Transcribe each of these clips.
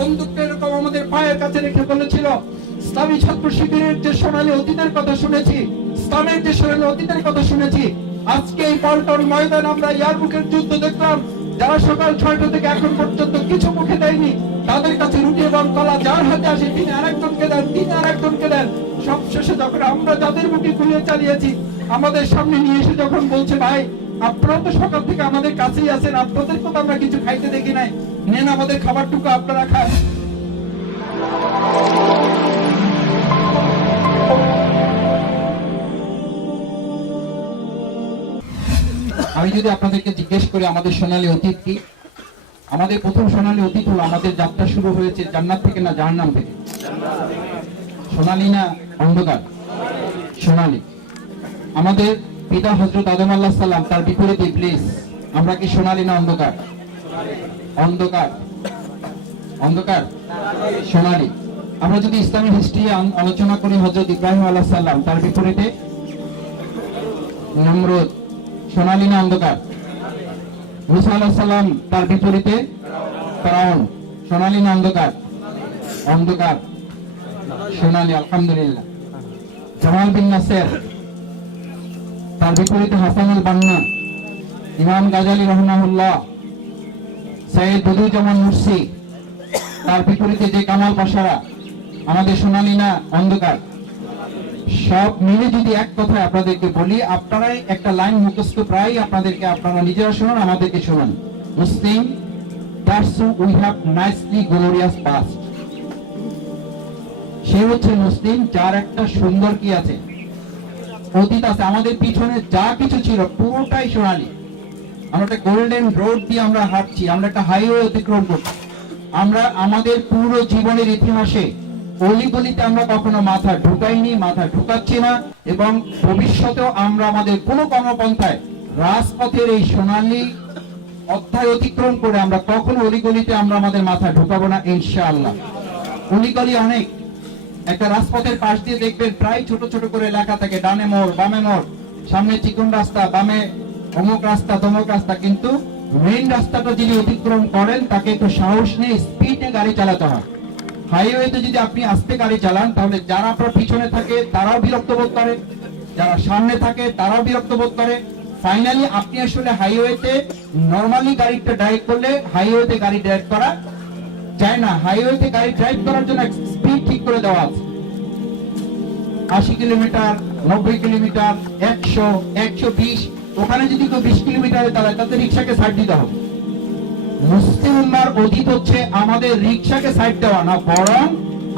বন্ধুত্ব এরকম আমাদের পায়ের কাছে রেখে বলেছিল। ইসলামী ছাত্র শিবিরের যে সোনালী অতীতের কথা শুনেছি, ইসলামের যে সোনালী অতীতের কথা শুনেছি, আজকে এই পল্টন ময়দান আমরা ইয়ারমুকের যুদ্ধ দেখলাম। যারা সকাল 6টা থেকে এখন পর্যন্ত কিছু মুখে দেয়নি, তাদের কাছে রুটি এবং কলা যার হাতে আসে তিনি আরেকজনকে দেন, তিনি আরেকজনকে দেন। সবশেষে যখন আমরা যাদের মুখে খুলে চালিয়েছি, আমাদের সামনে নিয়ে এসে যখন বলছে, ভাই আপনারা তো সকাল থেকে আমাদের কাছেই আছেন, আপনাদেরকে তো আমরা কিছু খাইতে দেখি নাই, নেন আমাদের খাবারটুকু আপনারা খান। আমি যদি আপনাদেরকে জিজ্ঞেস করি আমাদের সোনালী অতীত কি, আমাদের প্রথম সোনালী অতীত হলো আমাদের যাত্রা শুরু হয়েছে জান্নাত থেকে না জাহান্নাম থেকে? সোনালী না অন্ধকার? সোনালী। আমাদের পিতা হযরত আদম আলাইহিস সালাম, তার বিপরীতে ইবলিস। আমরা কি সোনালী না অন্ধকার? অন্ধকার। অন্ধকার, সোনালী। আমরা যদি ইসলামিক হিস্ট্রি আলোচনা করি, হযরত ইব্রাহিম আলাইহিস সালাম, তার বিপরীতে নমরুদ। সোনালী না অন্ধকার? মুসা আলাইহিস সালাম, তার বিপরীতে ফিরআউন। সোনালী না অন্ধকার? অন্ধকার, সোনালী। আলহামদুলিল্লাহ। জামাল বিন নাসের, তার বিপরীতে হাসানুল বান্না। ইমাম গাজালি রাহিমাহুল্লাহ, সৈয়দ বদিউজ্জামান মুরসি, তার বিপরীতে যে কামাল পাশারা। আমাদের সোনালী না অন্ধকার? সব মিলে যদি এক কথায় আপনাদেরকে বলি, আপনারাই একটা লাইন মুখস্থ প্রায় আপনাদেরকে, আপনারা নিজেরা শুনুন, আমাদেরকে শুনুন। মুসলিম, that's we have nicely glorious past. সে হচ্ছে মুসলিম যার একটা সুন্দর কি আছে, অতীত আছে। আমাদের পিছনে যা কিছু ছিল পুরোটাই সোনালী। আমরা একটা গোল্ডেন রোড দিয়ে আমরা হাঁটছি, আমরা একটা হাইওয়ে অতিক্রম করছি। আমরা আমাদের পুরো জীবনের ইতিহাসে অলিগলিতে আমরা কখনো মাথা ঢুকাইনি, মাথা ঢুকাচ্ছি না, এবং ভবিষ্যতেও আমরা আমাদের কোনো কর্মপন্থায় রাজপথের এই সোনালী অধ্যায় অতিক্রম করে আমরা কখনো অলিগলিতে আমরা আমাদের মাথা ঢুকাবো না, ইনশাআল্লাহ। অলিগলি অনেক, একটা রাজপথের পাশ দিয়ে দেখবেন প্রায় ছোট ছোট করে লেখা থাকে, ডানে মোড়, বামে মোড়, সামনে চিকন রাস্তা, বামে অমুক রাস্তা, তমুক রাস্তা। কিন্তু মেইন রাস্তাটা যিনি অতিক্রম করেন তাকে একটু সাহস নিয়ে স্পিডে গাড়ি চালাতে হয়। হাইওয়েতে যদি আপনি আস্তে গাড়ি চালান, তাহলে যারা আপনার পিছনে থাকে তারাও বিরক্ত বোধ করে, যারা সামনে থাকে তারাও বিরক্ত বোধ করে। ফাইনালি আপনি আসলে হাইওয়েতে নরমালি গাড়িটা ড্রাইভ করলে হাইওয়েতে গাড়ি ড্রাইভ করা যায় না। হাইওয়েতে গাড়ি ড্রাইভ করার জন্য স্পিড ঠিক করে দেওয়া আছে, 80 কিলোমিটার, 90 কিলোমিটার, 100, 120। ওখানে যদি কেউ 20 কিলোমিটারে চালায় তাতে রিক্সাকে সাইড দিতে হবে। মুসলিম উম্মাহর অতীত হচ্ছে আমাদের রিক্সাকে সাইড দেওয়া না, বরং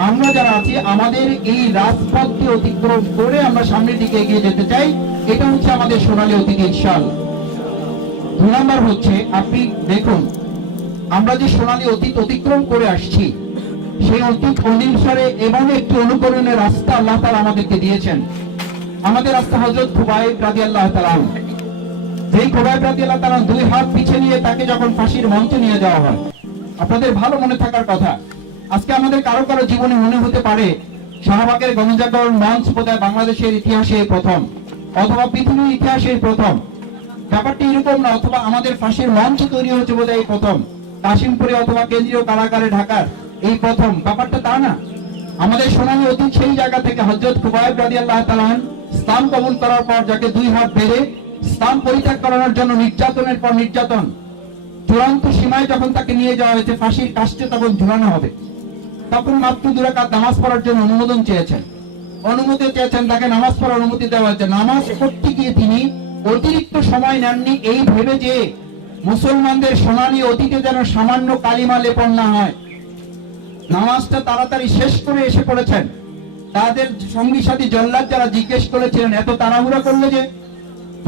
আমরা যারা আছি আমাদের এই রাজপথকে অতিক্রম করে আমরা সামনের দিকে এগিয়ে যেতে চাই। এটা হচ্ছে আমাদের সোনালী অতীত, ইনশাআল্লাহ। 2 নাম্বার হচ্ছে, আপনি দেখুন আমরা যে সোনালী অতীত অতিক্রম করে আসছি, সেই অতীত অনুসারে এমন একটি অনুকরণের রাস্তা আল্লাহ তাআলা আমাদেরকে দিয়েছেন। আমাদের রাস্তা হযরত খুবাইব রাদিয়াল্লাহু তাআলা, যেই খুবাইব রাদিয়াল্লাহু তাআলা 2 হাত পিছে নিয়ে তাকে যখন ফাঁসির মঞ্চে নিয়ে যাওয়া হয়, আপনাদের ভালো মনে থাকার কথা, আজকে আমাদের কারো কারো জীবনে মনে হতে পারে শাহবাগের গণজাগরণ মঞ্চ বোধহয় বাংলাদেশের ইতিহাসে প্রথম, অথবা পৃথিবীর ইতিহাসে প্রথম। ব্যাপারটি এরকম না, অথবা আমাদের ফাঁসির মঞ্চ তৈরি হচ্ছে বোধহয় প্রথম, কাশিমপুরে অথবা কেন্দ্রীয় কারাগারে ঢাকার এই প্রথম। ব্যাপারটা তা না। আমাদের সোনালী অতীত সেই জায়গা থেকে হযরত খুবাইব রাদিয়াল্লাহু তাআলা ইসলাম কবুল করার পর যাকে 2 হাত বেঁধে ইসলাম পরিত্যাগ করানোর জন্য নির্যাতনের পর নির্যাতন, চূড়ান্ত সীমায় যখন তাকে নিয়ে যাওয়া হয়েছে, ফাঁসির কাস্টে তখন ঝুলানো হবে, তখন মাত্র 2 রাকাত নামাজ পড়ার জন্য অনুমোদন চেয়েছেন, তাকে নামাজ পড়ার অনুমতি দেওয়া হয়েছে। নামাজ পড়তে গিয়ে তিনি অতিরিক্ত সময় নেননি, এই ভেবে যে মুসলমানদের সোনালী অতীতে যেন সামান্য কালিমা লেপন না হয়। নামাজটা তাড়াতাড়ি শেষ করে এসে পড়েছেন। তাদের সঙ্গী সাথী জল্লাদ যারা জিজ্ঞেস করেছিলেন, এত তাড়াহুড়া করলে যে?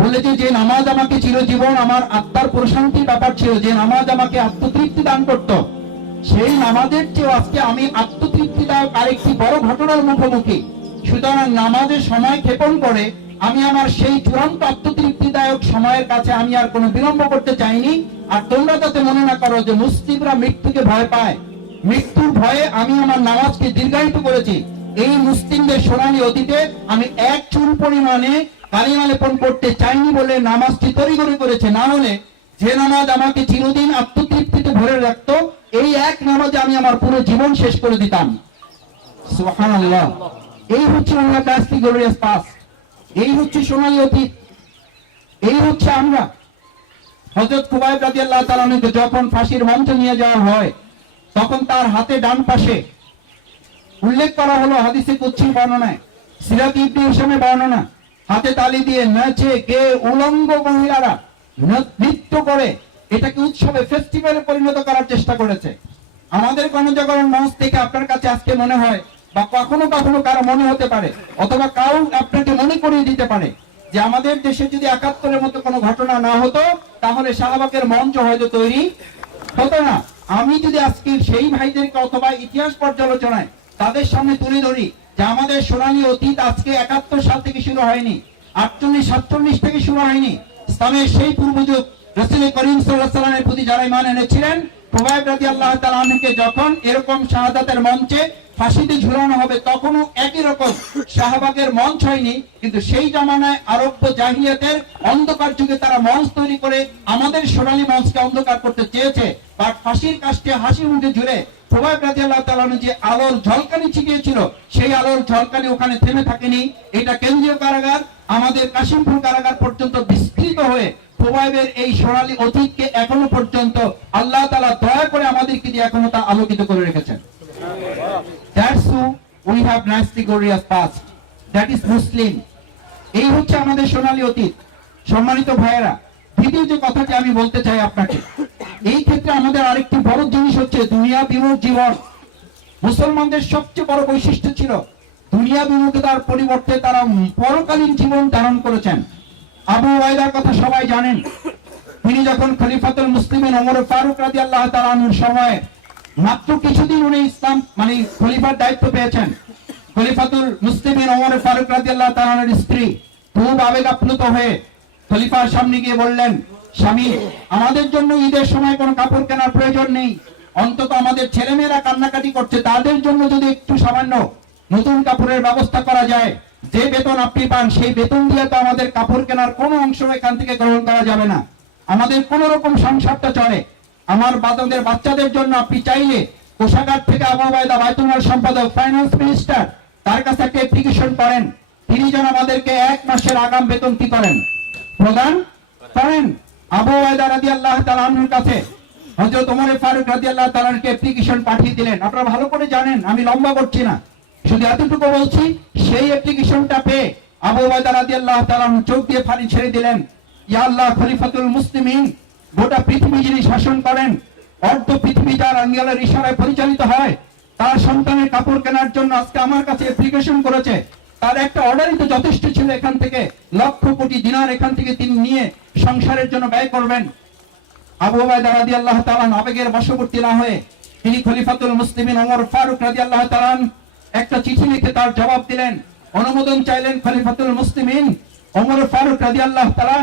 বলেছে যে নামাজ আমাকে চিরজীবন আমার আত্মার প্রশান্তির ব্যাপার ছিল, যে নামাজ আমাকে আত্মতৃপ্তি দান করত, সেই নামাজের চেয়ে আজকে আমি আত্মতৃপ্তিদায়ক আরেকটি বড় ঘটনার মুখোমুখি। সুতরাং নামাজের সময় ক্ষেপণ করে আমি আমার সেই চূড়ান্ত আত্মতৃপ্তিদায়ক সময়ের কাছে আমি আর কোনো বিলম্ব করতে চাইনি। আর তোমরা যাতে মনে না করো যে মুসলিমরা মৃত্যুকে ভয় পায়, মৃত্যুর ভয়ে আমি আমার নামাজকে দীর্ঘায়িত করেছি। এই মুসলিমদের সোনালী অতীতে আমি 1 চুল পরিমাণে কালিমা লেপন করতে চাইনি বলে নামাজটি তড়িঘড়ি করেছে। না হলে যে নামাজ আমাকে চিরদিন আত্মতৃপ্তিতে ভরে রাখতো, এই এক নামাজে আমি আমার পুরো জীবন শেষ করে দিতাম। সুবহানাল্লাহ। এই হচ্ছে আমরা কাস্তি গ্লোরিয়াস পাস, এই হচ্ছে সোনালী অতীত, এই হচ্ছে আমরা। হযরত খুবাইব রাদিয়াল্লাহু তাআলা আনহুকে যখন ফাঁসির মঞ্চে নিয়ে যাওয়া হয়, তখন তার হাতে ডান পাশে উল্লেখ করা হলো হাদিসে কুদসি বর্ণনায়, সিরাত ইবনে হিশামের বর্ণনা, হাতে তালি দিয়ে নাচে গে উলঙ্গ মহিলারা নৃত্য করে এটাকে উৎসবে ফেস্টিভ্যালে পরিণত করার চেষ্টা করেছে। আমাদের গণজাগরণ মঞ্চ থেকে আপনার কাছে আজকে মনে হয়, বা কখনো কখনো কারো মনে হতে পারে, অথবা কাউ আপনাকে মনে করিয়ে দিতে পারে যে আমাদের দেশে যদি ৭১-এর মতো কোনো ঘটনা না হতো তাহলে শাহবাগের মঞ্চ হয়তো তৈরি হতো না। আমি যদি আজকে সেই ভাইদেরকে অথবা ইতিহাস পর্যালোচনায় তাদের সামনে তুলে ধরি যে আমাদের সোনালী অতীত আজকে ৭১ সাল থেকে শুরু হয়নি, ৪৮-৪৭ থেকে শুরু হয়নি। ইসলামের সেই পূর্বযুগ রাসূল করিম সাল্লাল্লাহু আলাইহি ওয়াসাল্লামের প্রতি যারা ঈমান এনেছিলেন, খুবাইব রাদিয়াল্লাহু তাআলা আনহুকে যখন এরকম শাহাদাতের মঞ্চে ফাঁসিতে ঝুলানো হবে তখনও একই রকম শাহবাগের মঞ্চ হয়নি, কিন্তু সেই জামানায় আরব্য জাহিলিয়াতের অন্ধকার যুগে তারা মঞ্চ তৈরি করে আমাদের সোনালী মঞ্চকে অন্ধকার করতে চেয়েছে। বাট ফাঁসির কাস্টে হাসি মুখে ঝুলে খুবাইব রাদিয়াল্লাহু তাআলা আনহু যে আলোর ঝলকানি ছিটিয়েছিল, সেই আলোর ঝলকানি ওখানে থেমে থাকেনি। এটা কেন্দ্রীয় কারাগার আমাদের কাশিমপুর কারাগার পর্যন্ত বিস্তৃত হয়ে খুবাইবের এই সোনালী অতীতকে এখনো পর্যন্ত আল্লাহ তাআলা দয়া করে আমাদেরকে দিয়ে এখনো তা আলোকিত করে রেখেছেন। That's who we have nicely glorious past. That is Muslim. এই হচ্ছে আমাদের সোনালী অতীত। সম্মানিত ভাইয়েরা, দ্বিতীয় যে কথাটি আমি বলতে চাই আপনাকে, এই ক্ষেত্রে আমাদের আরেকটি বড় জিনিস হচ্ছে দুনিয়া বিমুখ জীবন। মুসলমানদের সবচেয়ে বড় বৈশিষ্ট্য ছিল দুনিয়া বিমুখতার পরিবর্তে তারা পরকালীন জীবন ধারণ করেছেন। আবু উবাইদার কথা সবাই জানেন। তিনি যখন খলিফাতুল মুসলিমিন ওমর ফারুক রাদিয়াল্লাহু তাআলা আনহুর সময় মাত্র কিছুদিন উনি ইসলাম খলিফার দায়িত্ব পেয়েছেন, খলিফাতুল মুসলিমিন ওমর ফারুক রাদিয়াল্লাহু তাআলা আনহুর স্ত্রী খুব আবেগ আপ্লুত হয়ে খলিফার সামনে গিয়ে বললেন, স্বামী, আমাদের জন্য ঈদের সময় কোনো কাপড় কেনার প্রয়োজন নেই, অন্তত আমাদের ছেলেমেয়েরা কান্নাকাটি করছে, তাদের জন্য যদি একটু সামান্য নতুন কাপড়ের ব্যবস্থা করা যায়, যে বেতন আপনি পান সেই বেতন দিয়ে তো আমাদের কাপড় কেনার কোনো অংশ এখান থেকে গ্রহণ করা যাবে না, আমাদের কোন রকম সংসারটা চলে। আমার বাচ্চাদের জন্য আপনি চাইলে কোষাগার থেকে আবু উবাইদা বাইতুল মাল সম্পাদক, ফাইন্যান্স মিনিস্টার, তার কাছে একটা অ্যাপ্লিকেশন করেন, তিনি যেন আমাদেরকে ১ মাসের আগাম বেতন কি করেন, প্রদান করেন। আবু উবাইদা রাদিয়াল্লাহু তাআলা আনহুর কাছে হযরত ওমর ফারুক রাদিয়াল্লাহু তাআলা আনহুকে অ্যাপ্লিকেশন পাঠিয়ে দিলেন। আপনারা ভালো করে জানেন, আমি লম্বা করছি না, শুধু এতটুকু বলছি, সেই অ্যাপ্লিকেশনটা পেয়ে আবু উবাইদা রাদিয়াল্লাহু তাআলা আনহু চোখ দিয়ে পানি ছেড়ে দিলেন, ইয়া আল্লাহ, খলিফাতুল মুসলিমিন, গোটা পৃথিবী যিনি শাসন করেন, অর্ধ পৃথিবী যার আঙ্গেলের ইশারায় পরিচালিত হয়, তার সন্তানের কাপড় কেনার জন্য আজকে আমার কাছে অ্যাপ্লিকেশন করেছে, তার একটা অর্ডারই তো যথেষ্ট ছিল, এখান থেকে লক্ষ কোটি দিনার এখান থেকে তিনি নিয়ে সংসারের জন্য ব্যয় করবেন। আবু উবাইদা রাদিয়াল্লাহু তাআলা আবেগের বশবর্তী না হয়ে তিনি খলিফাতুল মুসলিমিন ওমর ফারুক রাদিয়াল্লাহু তাআলা একটা চিঠি লিখে তার জবাব দিলেন, অনুমোদন চাইলেন, খলিফাতুল মুসলিমিন ওমর ফারুক রাদিয়াল্লাহু তাআলা,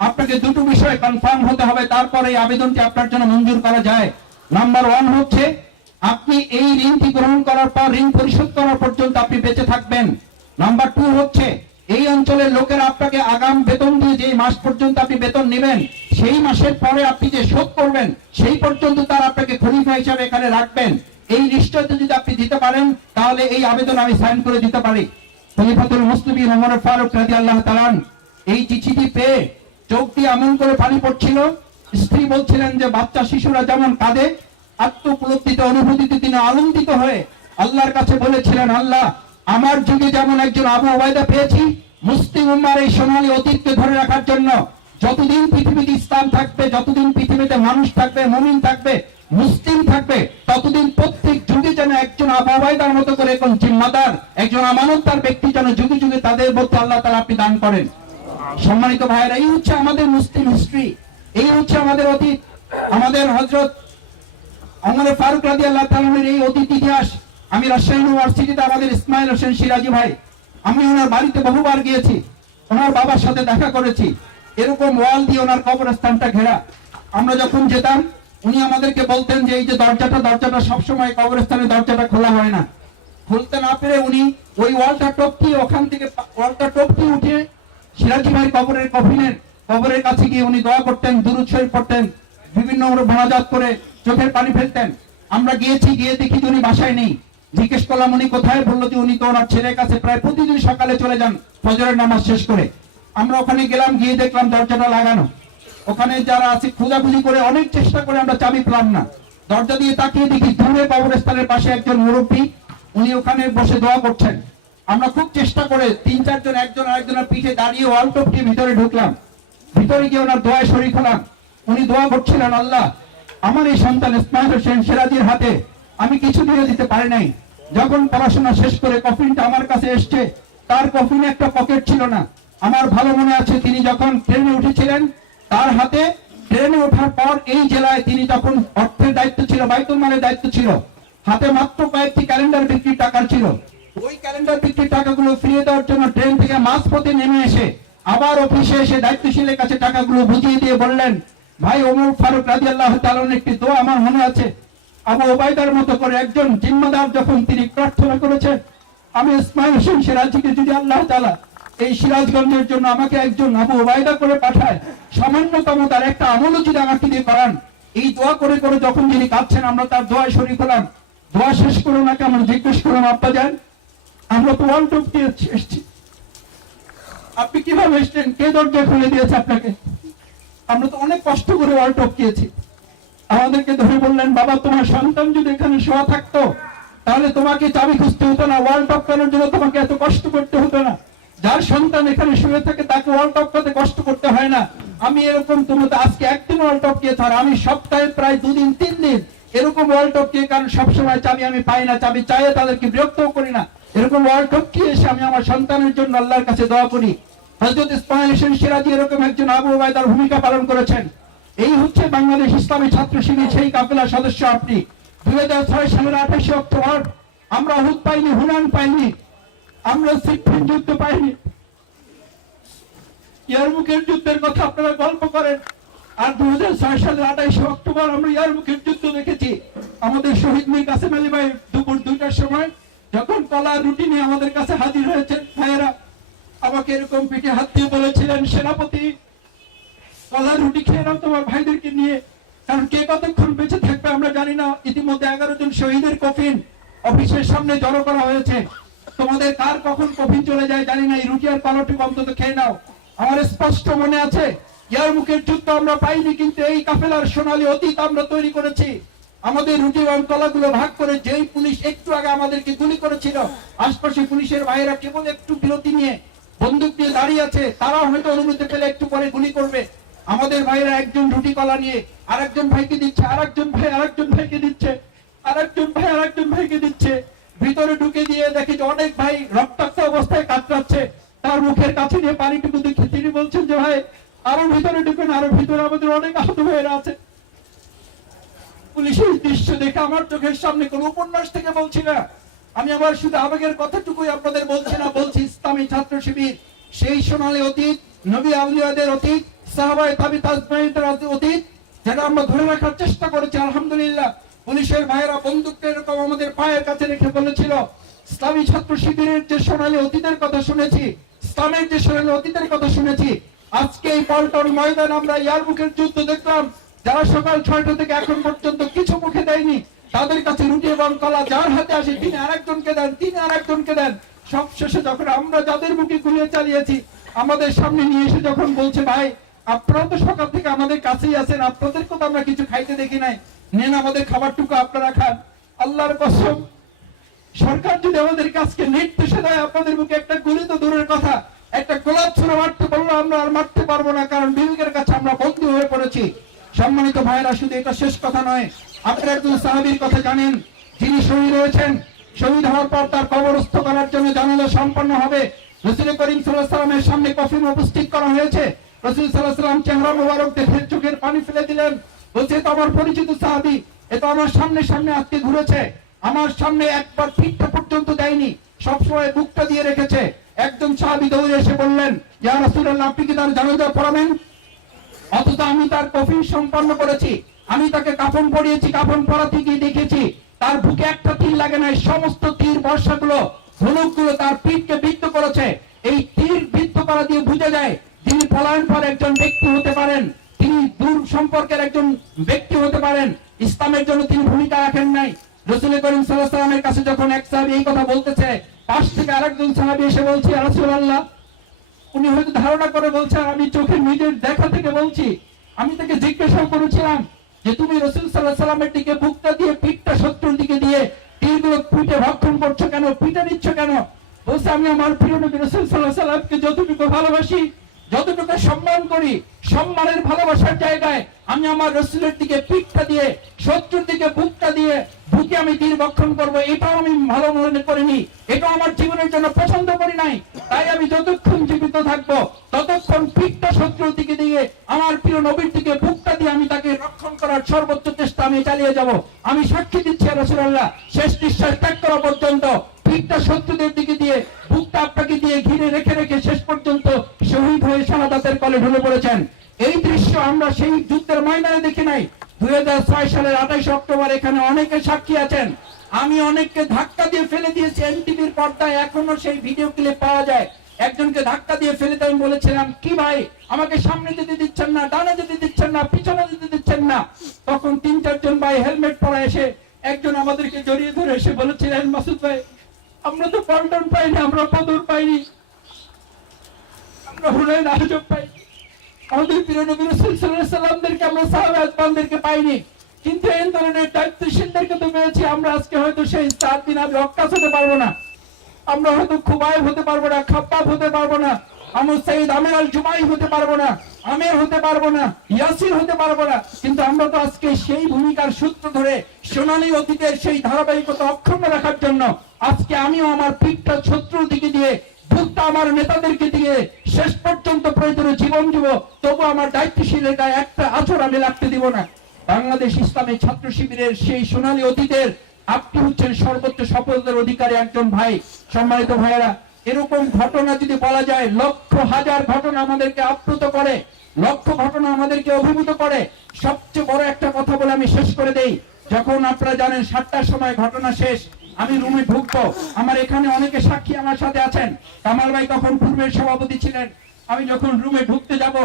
আপনাকে দুটো বিষয় কনফার্ম হতে হবে, তারপরে এই আবেদনটি আপনার জন্য মঞ্জুর করা যায়। নাম্বার 1 হচ্ছে আপনি এই ঋণটি গ্রহণ করার পর ঋণ পরিশোধ করার পর্যন্ত আপনি বেঁচে থাকবেন। নাম্বার 2 হচ্ছে এই অঞ্চলের লোকেরা আপনাকে আগাম বেতন দিয়ে যে মাস পর্যন্ত আপনি বেতন নেবেন, সেই মাসের পরে আপনি যে শোধ করবেন সেই পর্যন্ত তারা আপনাকে খলিফা হিসাবে এখানে রাখবেন। এই নিশ্চয়তা যদি আপনি দিতে পারেন তাহলে এই আবেদন আমি সাইন করে দিতে পারি। খলিফাতুল মুসলিমিন ওমর ফারুক রাদিয়াল্লাহু তাআলা এই চিঠিটি পেয়ে চোখ দিয়ে এমন করে পানি পড়ছিল, স্ত্রী বলছিলেন যে বাচ্চা শিশুরা যেমন কাঁদে, আত্মোপলব্ধিতে অনুভূতিতে তিনি আনন্দিত হয়ে আল্লাহর কাছে বলেছিলেন, আল্লাহ, আমার যুগে যেমন একজন আবু উবাইদা পেয়েছি, মুসলিম উম্মার এই সোনালী অতীতকে ধরে রাখার জন্য যতদিন পৃথিবীতে ইসলাম থাকবে, যতদিন পৃথিবীতে মানুষ থাকবে, মুমিন থাকবে, মুসলিম থাকবে, ততদিন প্রত্যেক যুগে যেন একজন আবু উবাইদার মতো করে একজন জিম্মাদার, একজন আমানতদার ব্যক্তি যেন যুগে যুগে তাদের মধ্যে আল্লাহ তাআলা আপনি দান করেন। সম্মানিত ভাইয়েরা, এই হচ্ছে আমাদের মুসলিম হিস্ট্রি, এই হচ্ছে আমাদের অতীত, আমাদের হযরত ওমর ফারুক রাদিয়াল্লাহু তাআলা এর এই অতীত ইতিহাস। আমি রাজশাহী ইউনিভার্সিটিতে আমাদের ইসমাইল হোসেন সিরাজি ভাই, আমি ওনার বাড়িতে বহুবার গিয়েছি, ওনার বাবার সাথে দেখা করেছি, এরকম ওয়াল দিয়ে ওনার কবরস্থানটা ঘেরা। আমরা যখন যেতাম উনি আমাদেরকে বলতেন যে এই যে দরজাটা সবসময় কবরস্থানের দরজাটা খোলা হয় না, খুলতে না পেরে উনি ওই ওয়ালটা টপকিয়ে ওখান থেকে ওয়ালটা টপকিয়ে উঠে সিরাজি ভাই কবরের কাছে গিয়ে উনি দোয়া করতেন, দুরূদ শরীফ পড়তেন, বিভিন্ন মোনাজাত করে চোখের পানি ফেলতেন। আমরা গিয়েছি, গিয়ে দেখি যে উনি বাসায় নেই। জিজ্ঞেস করলাম উনি কোথায়, বললো যে উনি তো ওনার ছেলের কাছে প্রায় প্রতিদিন সকালে চলে যান ফজরের নামাজ শেষ করে। আমরা ওখানে গেলাম, গিয়ে দেখলাম দরজাটা লাগানো। ওখানে যারা আছে খোঁজাখুঁজি করে অনেক চেষ্টা করে আমরা চাবি পেলাম না। দরজা দিয়ে তাকিয়ে দেখি দূরে কবরস্থানের পাশে একজন মুরব্বী, উনি ওখানে বসে দোয়া করছেন। আমরা খুব চেষ্টা করে 3-4 জন একজন আরেকজনের পিঠে দাঁড়িয়ে ওয়াল টপকে ভিতরে ঢুকলাম। ভিতরে গিয়ে ওনার দোয়ায় শরীক হলাম। উনি দোয়া করছিলেন, আল্লাহ আমার এই সন্তান ইসমাইল হোসেন সিরাজীর হাতে আমি কিছু দিয়ে দিতে পারি নাই। যখন পড়াশোনা শেষ করে কফিনটা আমার কাছে এসছে, তার কফিনে একটা পকেট ছিল না। আমার ভালো মনে আছে তিনি যখন ট্রেনে উঠেছিলেন, তার হাতে ট্রেনে ওঠার পর এই জেলায় তিনি তখন অর্থের দায়িত্ব ছিল, বাইতুল মালের দায়িত্ব ছিল, হাতে মাত্র কয়েকটি ক্যালেন্ডার বিক্রির টাকা ছিল। ওই ক্যালেন্ডার বিক্রির টাকাগুলো ফিরিয়ে দেওয়ার জন্য ট্রেন থেকে মাঝপথে নেমে এসে আবার অফিসে এসে দায়িত্বশীলের কাছে টাকাগুলো বুঝিয়ে দিয়ে বললেন, ভাই ওমর ফারুক রাদিয়াল্লাহু তাআলার একটি দোয়া আমার মনে আছে। আবু ওবায়দার মতো করে একজন জিম্মাদার যখন তিনি প্রার্থনা করেছেন, আমি ইসমাইল হোসেন সিরাজীকে যদি আল্লাহ তাআলা এই সিরাজগঞ্জের জন্য আমাকে একজন আবু ওবায়দা করে পাঠায়, সামান্যতম তার একটা আমলও যদি আমাকে দিয়ে করান, এই দোয়া করে করে যখন যিনি কাঁদছেন আমরা তার দোয়ায় শরীক হলাম। দোয়া শেষ করে ওনাকে আমরা জিজ্ঞেস করলাম, আব্বা যান আমরা তো ওয়াল টপ দিয়ে এসেছি, আপনি কিভাবে এসছেন, কে দরজা খুলে দিয়েছে আপনাকে? আমরা তো অনেক কষ্ট করে ওয়াল টপ দিয়েছি। আমাদেরকে ধরে বললেন, বাবা তোমার সন্তান যদি এখানে শোয়া থাকতো তাহলে তোমাকে চাবি খুঁজতে হতো না, ওয়াল টপ করার জন্য তোমাকে এত কষ্ট করতে হতো না। যার সন্তান এখানে শুয়ে থাকে তাকে ওয়াল টপ করতে কষ্ট করতে হয় না। আমি এরকম তোমাদের আজকে একদিন ওয়াল টপ দিয়ে থার, আমি সপ্তাহে প্রায় 2 দিন 3 দিন এরকম ওয়াল টপ দিয়ে, কারণ সবসময় চাবি আমি পাই না, চাবি চাইয়ে তাদেরকে বিরক্তও করি না। এরকম ওয়াল টপ দিয়ে এসে আমি আমার সন্তানের জন্য আল্লাহর কাছে দোয়া করি। হযরত ইসমাইল হোসেন সিরাজী এরকম একজন আবু ওবায়দার ভূমিকা পালন করেছেন। এই হচ্ছে বাংলাদেশ ইসলামী ছাত্র শিবির সেই কাফেলার সদস্য আপনি। 2006 সালের 28 অক্টোবর আমরা উহুদ পাইনি, হুনান পাইনি, আমরা সিফিন যুদ্ধ পাইনি, ইয়ারমুকের যুদ্ধের কথা আপনারা গল্প করেন। আর 2006 সালের 28 অক্টোবর আমরা ইয়ারমুকের যুদ্ধ দেখেছি। আমাদের শহীদ মীর কাসেম আলী ভাই দুপুর 2টার সময় যখন কলা রুটি নিয়ে আমাদের কাছে হাজির হয়েছে, ভাইয়েরা আমাকে এরকম পিঠে হাত দিয়ে বলেছিলেন, সেনাপতি কলা রুটি খেয়ে নাও তোমার ভাইদেরকে নিয়ে, কারণ কে কতক্ষণ বেঁচে থাকবে আমরা জানি না। ইতিমধ্যে 11 জন শহীদের কফিন অফিসের সামনে জড়ো করা হয়েছে, তোমাদের কার কখন কফিন চলে যায় জানি না, এই রুটি আর কলাটুকু অন্তত খেয়ে নাও। আমার স্পষ্ট মনে আছে ইয়ারমুকের যুদ্ধ আমরা পাইনি, কিন্তু এই কাফেলার সোনালী অতীত আমরা তৈরি করেছি। আমাদের রুটি এবং কলাগুলো ভাগ করে যেই পুলিশ একটু আগে আমাদেরকে গুলি করেছিল, আশপাশে পুলিশের ভাইয়েরা কেবল একটু বিরতি নিয়ে বন্দুক নিয়ে দাঁড়িয়ে আছে, তারা হয়তো অনুমতি পেলে একটু পরে গুলি করবে। আমাদের ভাইরা একজন রুটি কলা নিয়ে আরেকজন ভাইকে দিচ্ছে, আরেকজন ভাই আরেকজন ভাইকে দিচ্ছে, আরেকজন ভাই আরেকজন ভাইকে দিচ্ছে। ভিতরে ঢুকে দিয়ে দেখি যে অনেক ভাই রক্তাক্ত অবস্থায় কাতরাচ্ছে, তার মুখের কাছে নিয়ে পানিটুকু দেখে তিনি বলছেন যে ভাই আরো ভিতরে ঢুকেন, আরো ভিতরে আমাদের অনেক আহত ভাইয়েরা আছে। পুলিশের দৃশ্য দেখে আমার চোখের সামনে কোন উপন্যাস থেকে বলছি না, আমি আমার শুধু আবেগের কথাটুকুই আপনাদের বলছি না, বলছি ইসলামী ছাত্র শিবির সেই সোনালী অতীত, নবী আউলিয়াদের অতীত, সাহাবায়ে তাবিঈনদের অতীত, যেটা আমরা ধরে রাখার চেষ্টা করেছি। আলহামদুলিল্লাহ পুলিশের ভাইয়েরা বন্দুকটা এরকম আমাদের পায়ের কাছে রেখে বলেছিল, ইসলামী ছাত্র শিবিরের যে সোনালী অতীতের কথা শুনেছি, ইসলামের যে সোনালী অতীতের কথা শুনেছি, আজকে এই পল্টন ময়দান আমরা ইয়ারমুকের যুদ্ধ দেখলাম, যারা সকাল 6টা থেকে এখন পর্যন্ত কিছু মুখে দেয়নি, তাদের কাছে রুটি এবং কলা যার হাতে আসে তিনি আরেকজনকে দেন, তিনি আরেকজনকে দেন। সবশেষে যখন আমরা যাদের মুখে গুলিয়ে চালিয়েছি, আমাদের সামনে নিয়ে এসে যখন বলছে, ভাই আপনারা তো সকাল থেকে আমাদের কাছেই আছেন, আপনাদেরকে তো আমরা কিছু খাইতে দেখি নাই, নেন আমাদের খাবারটুকু আপনারা খান। আল্লাহর কসম, সরকার যদি আমাদের কাছে নির্দেশে দেয় আপনাদের মুখে একটা গুলি তো দূরের কথা, একটা গোলাপ ছুঁড়ে মারতে বললো আমরা আর মারতে পারবো না, কারণ বিবেকের কাছে আমরা বন্দী হয়ে পড়েছি। সম্মানিত ভাইয়েরা, শুধু এটা শেষ কথা নয়, আপনারা একজন সাহাবীর কথা জানেন যিনি শহীদ হয়েছেন, শহীদ হওয়ার পর তার কবরস্থ করার জন্য জানাজা সম্পন্ন হবে। রাসূল করিম সাল্লাল্লাহু আলাইহি ওয়াসাল্লামের সামনে কফিন উপস্থিত করা হয়েছে। রাসূল সাল্লাল্লাহু আলাইহি ওয়াসাল্লাম চেহারা মোবারক দেখে চোখের পানি ফেলে দিলেন, বলছে এটা আমার পরিচিত সাহাবী, এটা আমার সামনে সামনে আজকে ঘুরেছে, আমার সামনে একবার পিঠটা পর্যন্ত দেয়নি, সবসময় বুকটা দিয়ে রেখেছে। একজন সাহাবী দৌড়ে এসে বললেন, ইয়া রাসূলুল্লাহ আপনি কি তার জানাজা পড়াবেন? অথচ আমি তার কফিন সম্পন্ন করেছি, আমি তাকে কাফন পরিয়েছি, কাফন পরাতে গিয়ে দেখেছি তার বুকে একটা তীর লাগে নাই, সমস্ত তীর বর্ষাগুলো ধনুকগুলো তার পিঠকে বিদ্ধ করেছে। এই তীর বিদ্ধ করা দিয়ে বুঝে যায় যিনি পলায়ন পর একজন ব্যক্তি হতে পারেন, তিনি দূর সম্পর্কের একজন ব্যক্তি হতে পারেন, ইসলামের জন্য তিনি ভূমিকা রাখেন নাই। রাসূল করিম সাল্লাল্লাহু আলাইহি ওয়াসাল্লামের কাছে যখন এক সাহাবী এই কথা বলতেছে, পাশ থেকে আরেকজন সাহাবী এসে বলছে, ইয়া রাসূলুল্লাহ, উনি হয়তো ধারণা করে বলছে আমি চোখে নিজের দেখা থেকে বলছি। আমি তাকে জিজ্ঞাসা করেছিলাম যে তুমি রাসূল সাল্লাল্লাহু আলাইহি ওয়াসাল্লামের দিকে বুকটা দিয়ে পিঠটা শত্রুর দিকে দিয়ে তীরগুলো পিঠে ভক্ষণ করছো কেন, পিঠে নিচ্ছ কেন? বলছে আমি আমার প্রিয় নবী রাসূল সাল্লাল্লাহু আলাইহি ওয়াসাল্লামকে যতটুকু ভালোবাসি, যতটুকু সম্মান করি, সম্মানের ভালোবাসার জায়গায় আমি আমার রাসূলের দিকে পিঠটা দিয়ে শত্রুর দিকে বুকটা দিয়ে বুকে আমি তীর ভক্ষণ করবো, এটাও আমি ভালো মনে করিনি, এটাও আমার জীবনের জন্য পছন্দ করি নাই। তাই আমি যতক্ষণ জীবিত থাকবো ততক্ষণ পিঠটা শত্রুর দিকে দিয়ে আমার প্রিয় নবীর দিকে বুকটা দিয়ে আমি তাকে রক্ষণ করার সর্বোচ্চ চেষ্টা আমি চালিয়ে যাব। আমি সাক্ষী দিচ্ছি ইয়া রাসূলুল্লাহ, শেষ নিঃশ্বাস ত্যাগ করা পর্যন্ত পিঠটা শত্রুদের দিকে দিয়ে বুকটা আপনাকে দিয়ে ঘিরে রেখে রেখে শেষ পর্যন্ত শহীদ হয়ে শাহাদাতের কলে ঢলে পড়েছেন। এই দৃশ্য আমরা সেই যুদ্ধের ময়দানে দেখি নাই। 2006 সালের 28 অক্টোবর এখানে অনেকে সাক্ষী আছেন। আমি অনেককে ধাক্কা দিয়ে ফেলে দিয়েছি, এনটিভির পর্দায় এখনো সেই ভিডিও ক্লিপ পাওয়া যায়। একজনকে ধাক্কা দিয়ে ফেলে দিয়ে আমি বলেছিলাম, কি ভাই আমাকে সামনে যেতে দিচ্ছেন না, ডানে যেতে দিচ্ছেন না, পিছনে যেতে দিচ্ছেন না। তখন 3-4 জন ভাই হেলমেট পরা এসে একজন আমাদেরকে জড়িয়ে ধরে এসে বলেছিলেন, মাসুদ ভাই আমরা তো পল্টন পাইনি, আমরা বদর পাইনি, আমরা হুনাইন আহজব পাইনি, আমাদের প্রিয় নবী রাসূল সাল্লাল্লাহু আলাইহি ওয়াসাল্লামদেরকে আমরা সাহাবা আজমানদেরকে পাইনি, কিন্তু এই ধরনের দায়িত্বশীলদেরকে তো পেয়েছি। আমরা আজকে হয়তো সেই 4 দিন আমি অক্কাস হতে পারবো না, আমরা হয়তো খুবাইব হতে পারবো না, খাব্বাব হতে পারবো না, আমরা সাইদ আমির আল জুমাই হতে পারবো না, আমির হতে পারবো না, ইয়াসির হতে পারবো না, কিন্তু আমরা তো আজকে সেই ভূমিকার সূত্র ধরে সোনালী অতীতের সেই ধারাবাহিকতা অক্ষুণ্ণ রাখার জন্য আজকে আমিও আমার পিঠটা শত্রুর দিকে দিয়ে বুকটা আমার নেতাদেরকে দিয়ে শেষ পর্যন্ত প্রয়োজনে জীবন দিব, তবু আমার দায়িত্বশীলের গায়ে একটা আঁচড় আমি লাগতে দিব না। বাংলাদেশ ইসলামী ছাত্র শিবিরের সেই সোনালী অতীতের আপনি হচ্ছেন সর্বোচ্চ সফলতার অধিকারী একজন ভাই। সম্মানিত ভাইয়েরা, এরকম ঘটনা যদি বলা যায়, লক্ষ হাজার ঘটনা আমাদেরকে আপ্লুত করে, লক্ষ ঘটনা আমাদেরকে অভিভূত করে। সবচেয়ে বড় একটা কথা বলে আমি শেষ করে দেই। যখন আপনারা জানেন 7টার সময় ঘটনা শেষ, আমি রুমে ঢুকবো, আমার এখানে অনেকে সাক্ষী আমার সাথে আছেন, কামাল ভাই তখন পূর্বের সভাপতি ছিলেন। আমি যখন রুমে ঢুকতে যাব,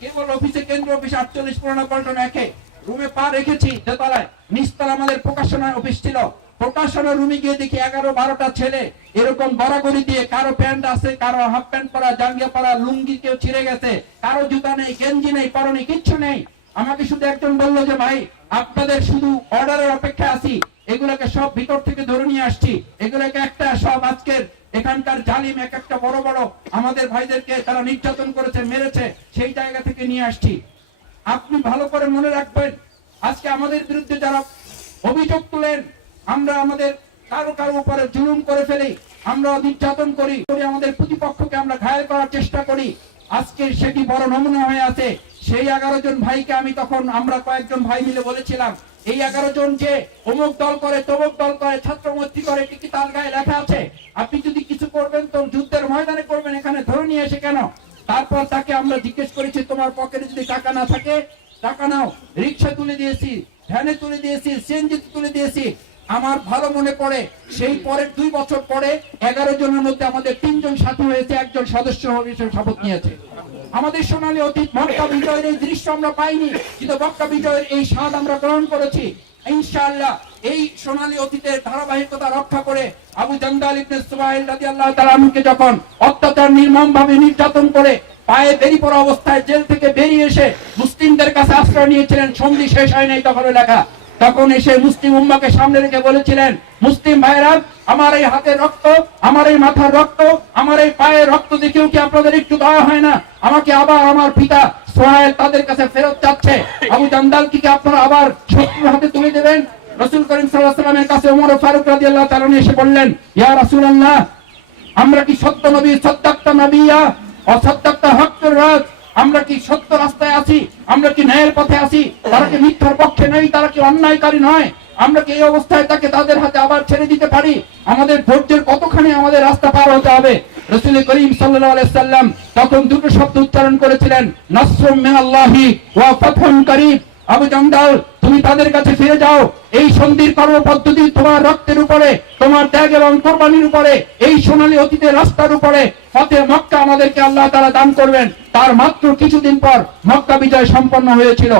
কেবল অফিসে, কেন্দ্র অফিস 48 পুরানো পল্টন 1-এ রুমে পা রেখেছি দোতলায়, নিচতলা আমাদের প্রকাশনা অফিস ছিল। প্রকাশনা রুমে গিয়ে দেখি 11-12টা ছেলে এরকম গড়াগড়ি দিয়ে, কারো প্যান্ট আছে, কারো হাফ প্যান্ট পরা, জাঙ্গিয়া পরা, লুঙ্গি কেউ ছিঁড়ে গেছে, কারো জুতা নেই, গেঞ্জি নেই, পরনে কিচ্ছু নেই। আমাকে শুধু একজন বললো যে ভাই আপনাদের শুধু অর্ডারের অপেক্ষা আছি, এগুলোকে সব ভিতর থেকে ধরে নিয়ে আসছি, এগুলোকে একটা সব আজকের এখানকার জালিম এক একটা বড় বড় আমাদের ভাইদেরকে তারা নির্যাতন করেছে, মেরেছে, সেই জায়গা থেকে নিয়ে আসছি। আপনি ভালো করে মনে রাখবেন, আজকে আমাদের বিরুদ্ধে যারা অভিযোগ তুলেন, আমরা আমাদের কারো কারো উপরে জুলুম করে ফেলি, আমরা নির্যাতন করি, আমাদের প্রতিপক্ষকে আমরা ঘায়েল করার চেষ্টা করি, আজকে সেটি বড় নমুনা হয়ে আছে। সেই 11 জন ভাইকে আমি তখন, আমরা কয়েকজন ভাই মিলে বলেছিলাম, এই 11 জন যে অমুক দল করে, তমুক দল করে, ছাত্র মৈত্রী করে, টিকি তার গায়ে লেখা আছে, আপনি যদি কিছু করবেন তো যুদ্ধের ময়দানে করবেন, এখানে ধরে নিয়ে এসে কেন? তারপর তাকে আমরা জিজ্ঞেস করেছি, তোমার পকেটে যদি টাকা না থাকে টাকা নাও। রিক্সা তুলে দিয়েছি, ভ্যানে তুলে দিয়েছি, সিএনজি তুলে দিয়েছি। আমার ভালো মনে পড়ে, সেই পরের 2 বছর পরে 11 জনের মধ্যে আমাদের 3 জন সাথী হয়েছে, একজন সদস্য হিসেবে শপথ নিয়েছে। আমাদের সোনালী অতীত মক্কা বিজয়ের এই দৃশ্য আমরা পাইনি, কিন্তু মক্কা বিজয়ের এই স্বাদ আমরা গ্রহণ করেছি। ইনশাআল্লাহ এই সোনালী অতীতের ধারাবাহিকতা রক্ষা করে আবু জান্দাল ইবনে সুবাইল রাদিয়াল্লাহু তাআলা আনহুকে যখন অত্যাচার নির্মমভাবে নির্যাতন করে পায়ে বেরি পড়া অবস্থায় জেল থেকে বেরিয়ে এসে মুসলিমদের কাছে আশ্রয় নিয়েছিলেন, সন্ধি শেষ হয় নাই তখন লেখা, তখন এসে মুসলিম উম্মাকে সামনে রেখে বলেছিলেন, মুসলিম ভাইরা আমার এই হাতের রক্ত, আমার এই মাথার রক্ত, আমার এই পায়ের রক্ত দেখেও কি আপনাদের একটু দয়া হয় না? আমাকে আবার আমার পিতা সোহেল তাদের কাছে ফেরত যাচ্ছে, আবু জান্দালকে কি আপনারা আবার শত্রুর হাতে তুলে দেবেন? রাসূল করিম সাল্লাল্লাহু আলাইহি ওয়াসাল্লামের কাছে ওমর ফারুক রাদিয়াল্লাহু তাআলা এসে বললেন, ইয়া রাসূলুল্লাহ, আমরা কি সত্য নবী, সাদ্দাক্তা নবিয়া অসাদ্দাক্তা হকের রাজ, আমরা কি সত্য রাস্তায় আছি, আমরা কি ন্যায়ের পথে আছি, তারা কি মিথ্যার পক্ষে নেই, তারা কি অন্যায়কারী নয়? আমরা কি এই অবস্থায় তাকে তাদের হাতে আবার ছেড়ে দিতে পারি? আমাদের ধৈর্যের কতখানি আমাদের রাস্তা পার হতে হবে? রাসূল করিম সাল্লাল্লাহু আলাইহি সাল্লাম তখন দুটো শব্দ উচ্চারণ করেছিলেন, নাসরুম মিনাল্লাহি ওয়া ফাতহুন কারীব। আবু জান্দাল, তুমি তাদের কাছে ফিরে যাও। এই সন্ধির কর্মপদ্ধতি তোমার রক্তের উপরে, তোমার ত্যাগ এবং কোরবানির উপরে, এই সোনালী অতীতের রাস্তার উপরে ফতে মক্কা আমাদেরকে আল্লাহ তাআলা দান করবেন। তার মাত্র কিছুদিন পর মক্কা বিজয় সম্পন্ন হয়েছিল।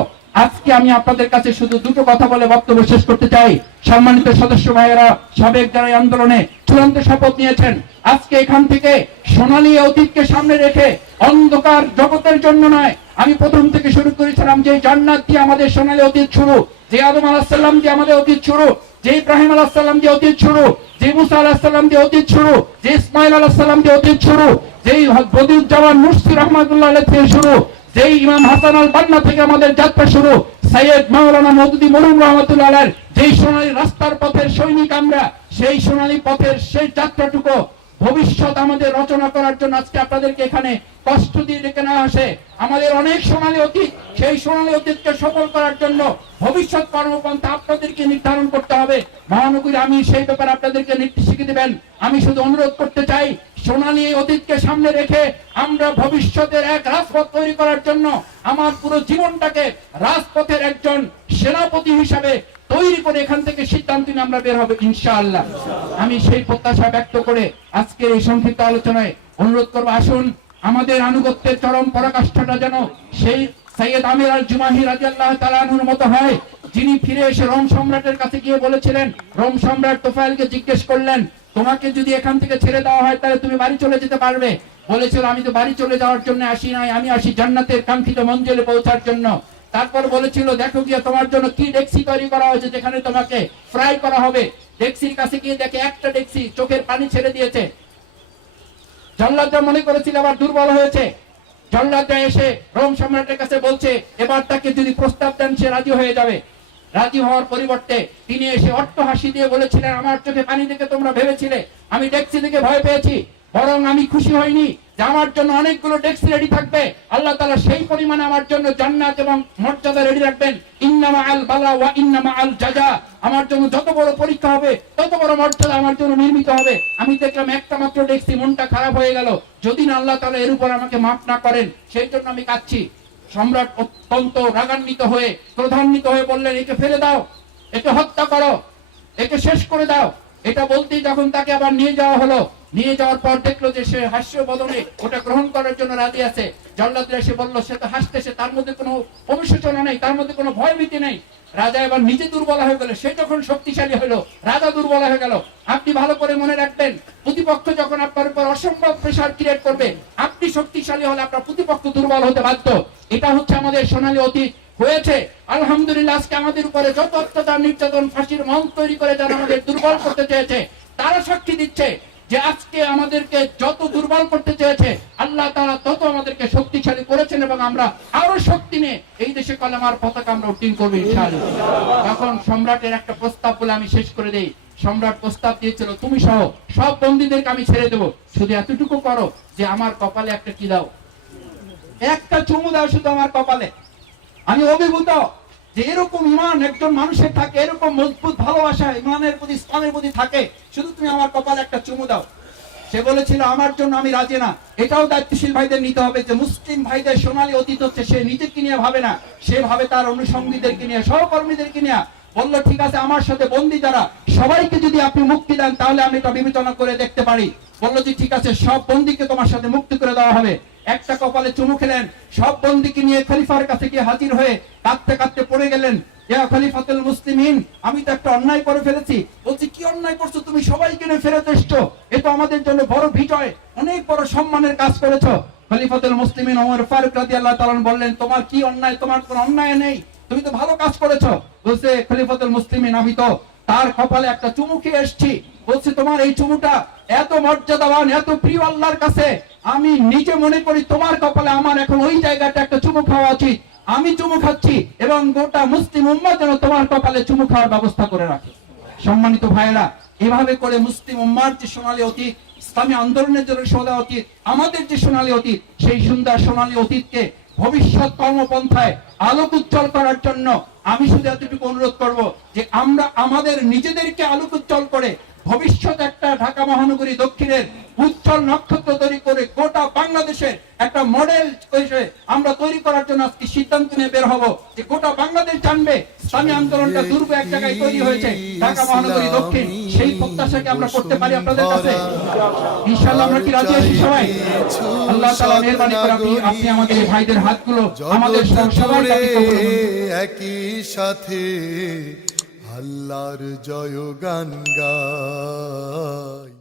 আজকে আমি আপনাদের কাছে শুধু দুটো কথা বলে বক্তব্য শেষ করতে চাই। সম্মানিত সদস্য ভাইয়েরা, সাবেক যারা এই আন্দোলনে চূড়ান্ত শপথ নিয়েছেন, আজকে এখান থেকে সোনালী অতীতকে সামনে রেখে অন্ধকার জগতের জন্য নয়, আমি প্রথম থেকে শুরু করেছিলাম যে জান্নাত দিয়ে আমাদের সোনালী অতীত শুরু, যে আদম আলাইহিস সালাম দিয়ে আমাদের অতীত শুরু, যে ইব্রাহিম আলাইহিস সালাম দিয়ে অতীত শুরু, যে মুসা আলাইহিস সালাম দিয়ে অতীত শুরু, যে ইসমাঈল আলাইহিস সালাম দিয়ে অতীত শুরু, যেই বদিউজ্জামান মুর্শিদ রহমাতুল্লাহ আলাইহি থেকে শুরু, যেই ইমাম হাসান আল বান্না থেকে আমাদের যাত্রা শুরু, সৈয়দ মাওলানা মওদুদী মরহুম রহমাতুল্লাহ আলাইহি, যেই সোনালী রাস্তার পথের সৈনিক আমরা, সেই সোনালী পথের সেই যাত্রাটুকু ভবিষ্যৎ আমাদের রচনা করার জন্য আজকে আপনাদেরকে এখানে কষ্ট দিয়ে ডেকে নেওয়া আসে। আমাদের অনেক সোনালী অতীত, সেই সোনালী অতীতকে সফল করার জন্য ভবিষ্যৎ কর্মপন্থা আপনাদেরকে নির্ধারণ করতে হবে। মহানগরী আমি সেই ব্যাপারে আপনাদেরকে নির্দেশ শিখিয়ে দিবেন। আমি শুধু অনুরোধ করতে চাই, সোনালী অতীতকে সামনে রেখে আমরা ভবিষ্যতের এক রাজপথ তৈরি করার জন্য আমার পুরো জীবনটাকে রাজপথের একজন সেনাপতি হিসাবে তৈরি করে এখান থেকে সিদ্ধান্ত নিয়ে আমরা বের হবে ইনশাআল্লাহ। আমি সেই প্রত্যাশা ব্যক্ত করে আজকের এই সংক্ষিপ্ত আলোচনায় অনুরোধ করব, আসুন আমাদের আনুগত্যের চরম পরাকাষ্ঠাটা যেন সেই সৈয়দ আমির আল জুমাহি রাদিয়াল্লাহু তাআলা আনহুর মতো হয়, যিনি ফিরে এসে রোম সম্রাটের কাছে গিয়ে বলেছিলেন, রোম সম্রাট তোফায়েলকে জিজ্ঞেস করলেন, তোমাকে যদি এখান থেকে ছেড়ে দেওয়া হয় তাহলে তুমি বাড়ি চলে যেতে পারবে? বলেছিল, আমি তো বাড়ি চলে যাওয়ার জন্য আসি নাই, আমি আসি জান্নাতের কাঙ্ক্ষিত মঞ্জিলে পৌঁছার জন্য। তারপর বলেছিল, দেখো গিয়ে তোমার জন্য কি ডেক্সি তৈরি করা হয়েছে যেখানে তোমাকে ফ্রাই করা হবে। ডেক্সির কাছে গিয়ে দেখে একটা ডেক্সি, চোখের পানি ছেড়ে দিয়েছে। জল্লাদরা মনে করেছিল আবার দুর্বল হয়েছে। জল্লাদরা এসে রোম সম্রাটের কাছে বলছে, এবার তাকে যদি প্রস্তাব দেন সে রাজি হয়ে যাবে। রাজি হওয়ার পরিবর্তে তিনি এসে অট্ট হাসি দিয়ে বলেছিলেন, আমার চোখে পানি দেখে তোমরা ভেবেছিলে আমি ডেক্সি দেখে ভয় পেয়েছি, বরং আমি খুশি হইনি যে আমার জন্য অনেকগুলো ডেক্সি রেডি থাকবে। আল্লাহ তাআলা সেই পরিমাণে আমার জন্য জান্নাত এবং মর্যাদা রেডি রাখবেন। ইন্নামা আল বালা ওয়া ইন্নামা আল জাজা, আমার জন্য যত বড় পরীক্ষা হবে তত বড় মর্যাদা আমার জন্য নির্মিত হবে। আমি দেখলাম একটা মাত্র ডেক্সি, মনটা খারাপ হয়ে গেল। যদি না আল্লাহ তাআলা এর উপর আমাকে মাফ না করেন, সেই জন্য আমি কাঁদছি। সম্রাট অত্যন্ত রাগান্বিত হয়ে, ক্রোধান্বিত হয়ে বললেন, একে ফেলে দাও, একে হত্যা করো, একে শেষ করে দাও। এটা বলতেই যখন তাকে আবার নিয়ে যাওয়া হলো, নিয়ে যাওয়ার পর দেখলো যে সে হাস্য বদনে ওটা গ্রহণ করার জন্য রাজি আছে। জল্লাদরা এসে বলল, সে তো হাসতেছে, তার মধ্যে কোনো অনুশোচনা নেই, তার মধ্যে কোনো ভয় ভীতি নেই। রাজা এবার নিজে দুর্বল হয়ে গেল, সে যখন শক্তিশালী হলো রাজা দুর্বল হয়ে গেল। আপনি ভালো করে মনে রাখবেন, প্রতিপক্ষ যখন আপনার উপর অসম্ভব প্রেসার ক্রিয়েট করবে, আপনি শক্তিশালী হলে আপনার প্রতিপক্ষ দুর্বল হতে বাধ্য। এটা হচ্ছে আমাদের সোনালী অতীত হয়েছে। আলহামদুলিল্লাহ, আজকে আমাদের উপরে যত অত্যাচার, নির্যাতন, ফাঁসির মঞ্চ তৈরি করে যারা আমাদের দুর্বল করতে চেয়েছে, তারা সাক্ষী দিচ্ছে যে আজকে আমাদেরকে যত দুর্বল করতে চেয়েছে আল্লাহ তাআলা তত আমাদেরকে শক্তিশালী করেছেন, এবং আমরা আরো শক্তি নিয়ে এই দেশে কলেমার পতাকা আমরা উত্তীর্ণ করবো ইনশাআল্লাহ। তখন সম্রাটের একটা প্রস্তাব বলে আমি শেষ করে দেই। সম্রাট প্রস্তাব দিয়েছিল, তুমি সহ সব বন্দীদেরকে আমি ছেড়ে দেবো, শুধু এতটুকু করো যে আমার কপালে একটা কি দাও, একটা চুমু দাও শুধু আমার কপালে। আমি অভিভূত যে এরকম ইমান একজন মানুষের থাকে, এরকম মজবুত ভালোবাসা ইমানের প্রতি, ইসলামের প্রতি থাকে, শুধু তুমি আমার কপালে একটা চুমু দাও। সে বলেছিল, আমার জন্য আমি রাজি না। এটাও দায়িত্বশীল ভাইদের নিতে হবে যে মুসলিম ভাইদের সোনালী অতীত হচ্ছে, সে নিজেকে নিয়ে ভাবে না, সে ভাবে তার অনুষঙ্গীদেরকে নিয়ে, সহকর্মীদেরকে নিয়ে। বললো, ঠিক আছে, আমার সাথে বন্দী যারা সবাইকে যদি আপনি মুক্তি দেন তাহলে আমি এটা বিবেচনা করে দেখতে পারি। বললো যে ঠিক আছে, সব বন্দীকে তোমার সাথে মুক্তি করে দেওয়া হবে। একটা কপালে চুমু খেলেন, সব বন্দীকে নিয়ে খলিফার কাছে গিয়ে হাজির হয়ে কাঁদতে কাঁদতে পড়ে গেলেন, ইয়া খলিফাতুল মুসলিমিন, আমি তো একটা অন্যায় করে ফেলেছি। বলছি, কি অন্যায় করছো তুমি? সবাইকে নিয়ে ফেরত এসছো, এ তো আমাদের জন্য বড় বিজয়, অনেক বড় সম্মানের কাজ করেছো। খলিফাতুল মুসলিমিন ওমর ফারুক রাদিয়াল্লাহু তাআলা বললেন, তোমার কি অন্যায়? তোমার কোনো অন্যায় নেই, তুমি তো ভালো কাজ করেছো। বলছে খলিফাতুল মুসলিমিন, আমি তো তার কপালে একটা চুমু খেয়ে এসেছি। বলছে, তোমার এই চুমুটা এত মর্যাদাবান, এত প্রিয় আল্লাহর কাছে, আমি নিজে মনে করি তোমার কপালে আমার এখন ওই জায়গাটা একটা চুমু খাওয়া উচিত। আমি চুমু খাচ্ছি এবং গোটা মুসলিম উম্মাহ যেন তোমার কপালে চুমু খাওয়ার ব্যবস্থা করে রাখে। সম্মানিত ভাইয়েরা, এভাবে করে মুসলিম উম্মাহর যে সোনালী অতীত, ইসলামী আন্দোলনের যে সোনালী অতীত, আমাদের যে সোনালী অতীত, সেই সুন্দর সোনালী অতীতকে ভবিষ্যৎ কর্মপন্থায় আলোক উজ্জ্বল করার জন্য আমি শুধু এতটুকু অনুরোধ করব যে আমরা আমাদের নিজেদেরকে আলোক উজ্জ্বল করে ভবিষ্যৎ একটা ঢাকা মহানগরী দক্ষিণের উজ্জ্বল নক্ষত্র তৈরি করে গোটা বাংলাদেশের একটা মডেল আমরা তৈরি করার জন্য আজকে সিদ্ধান্ত নিয়ে বের হব যে গোটা বাংলাদেশ জানবে ইসলামী আন্দোলনটা দুর্গ এক জায়গায় তৈরি হয়েছে, ঢাকা মহানগরী দক্ষিণ, সেই প্রত্যাশাকে আমরা করতে পারি আপনাদের কাছে? ইনশাআল্লাহ আমরা কি রাজি আছি সবাই? আল্লাহ তাআলা মেহেরবানি করে আপনি আমাদের এই ভাইদের হাতগুলো আমাদের সবার কাছে কবুল করুন। একই সাথে আল্লাহর জয়গান গায়।